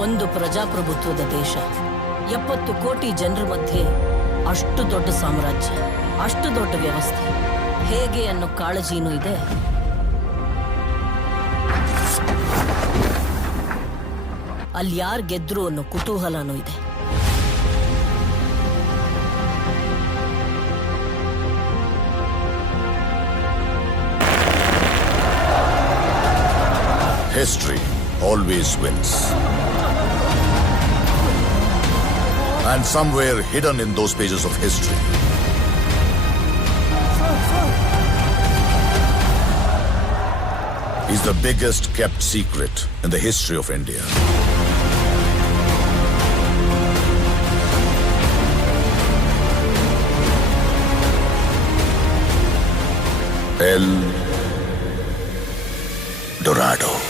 ಇದೊಂದು ಪ್ರಜಾಪ್ರಭುತ್ವದ ದೇಶ. ಎಪ್ಪತ್ತು ಕೋಟಿ ಜನರ ಮಧ್ಯೆ ಅಷ್ಟು ದೊಡ್ಡ ಸಾಮ್ರಾಜ್ಯ, ಅಷ್ಟು ದೊಡ್ಡ ವ್ಯವಸ್ಥೆ. ಹೇಗೆ ಅನ್ನೋ ಕಾಳಜಿನೂ ಇದೆ? ಅಲ್ಲಿ ಯಾರು ಗೆದ್ರು ಅನ್ನೋ ಕುತೂಹಲನೂ ಇದೆ. History always wins. And somewhere hidden in those pages of history is the biggest kept secret in the history of India. El Dorado.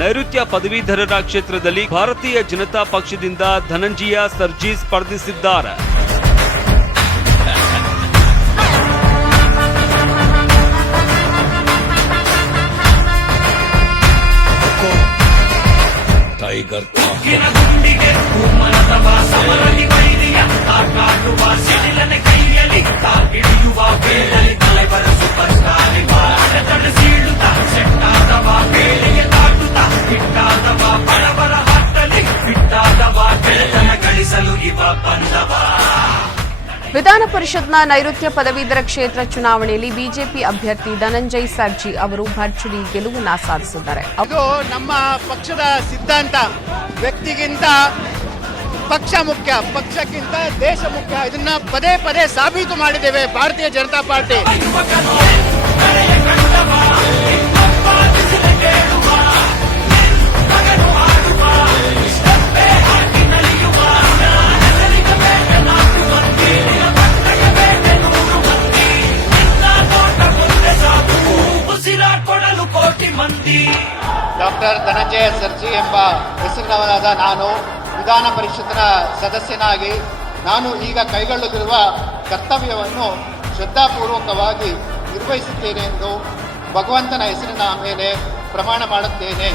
ನೈಋತ್ಯ ಪದವೀಧರರ ಕ್ಷೇತ್ರದಲ್ಲಿ ಭಾರತೀಯ ಜನತಾ ಪಕ್ಷದಿಂದ ಧನಂಜಯ ಸರ್ಜಿ ಸ್ಪರ್ಧಿಸಿದ್ದಾರೆ. Tiger ವಿಧಾನ ಪರಿಷತ್ನ ನೈಋತ್ಯ ಪದವೀಧರ ಕ್ಷೇತ್ರ ಚುನಾವಣೆಯಲ್ಲಿ ಬಿಜೆಪಿ ಅಭ್ಯರ್ಥಿ ಧನಂಜಯ್ ಸರ್ಜಿ ಅವರು ಭರ್ಜರಿ ಗೆಲುವನ್ನ ಸಾಧಿಸಿದ್ದಾರೆ. ಅದು ನಮ್ಮ ಪಕ್ಷದ ಸಿದ್ಧಾಂತ. ವ್ಯಕ್ತಿಗಿಂತ ಪಕ್ಷ ಮುಖ್ಯ, ಪಕ್ಷಕ್ಕಿಂತ ದೇಶ ಮುಖ್ಯ. ಇದನ್ನ ಪದೇ ಪದೇ ಸಾಬೀತು ಮಾಡಿದ್ದೇವೆ ಭಾರತೀಯ ಜನತಾ ಪಾರ್ಟಿ. ಡಾಕ್ಟರ್ ಧನಂಜಯ ಸರ್ಜಿ ಎಂಬ ಹೆಸರಿನವರಾದ ನಾನು ವಿಧಾನ ಪರಿಷತ್ನ ಸದಸ್ಯನಾಗಿ, ನಾನು ಈಗ ಕೈಗೊಳ್ಳುತ್ತಿರುವ ಕರ್ತವ್ಯವನ್ನು ಶ್ರದ್ಧಾಪೂರ್ವಕವಾಗಿ ನಿರ್ವಹಿಸುತ್ತೇನೆ ಎಂದು ಭಗವಂತನ ಹೆಸರಿನ ಮೇಲೆ ಪ್ರಮಾಣ ಮಾಡುತ್ತೇನೆ.